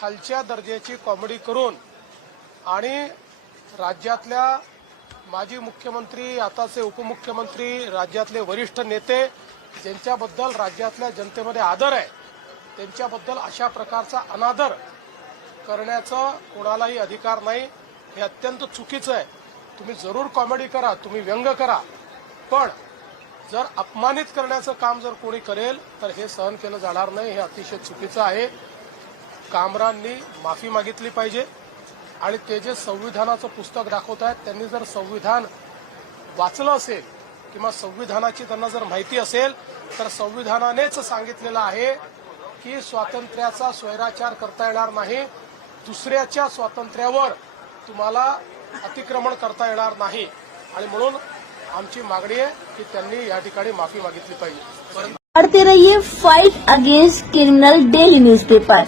खालच्या दर्जाची कॉमेडी करून आणि राज्यातल्या माजी मुख्यमंत्री, आताचे उपमुख्यमंत्री, राज्यातले वरिष्ठ नेते ज्यांच्याबद्दल राज्यातल्या जनतेमध्ये आदर आहे त्यांच्याबद्दल अशा प्रकारचा अनादर करण्याचा कोणालाही अधिकार नाही। हे अत्यंत चुकीचं आहे। तुम्ही जरूर कॉमेडी करा, तुम्ही व्यंग करा, पण जर अपमानित करण्याचं काम जर कोणी करेल तर हे सहन केलं जाणार नाही। हे अतिशय चुकीचं आहे। कामरांनी माफी मागितली पाहिजे आणि ते जे संविधानाचं पुस्तक दाखवत आहेत त्यांनी जर संविधान वाचलं असेल किंवा संविधानाची त्यांना जर माहिती असेल तर संविधानानेच सांगितलेलं आहे की स्वातंत्र्याचा स्वैराचार करता येणार नाही, दुसऱ्याच्या स्वातंत्र्यावर तुम्हाला अतिक्रमण करता येणार नाही आणि म्हणून आमची मागणी आहे की त्यांनी या ठिकाणी माफी मागितली पाहिजे। पढ़ते रहिए fight against criminal daily newspaper.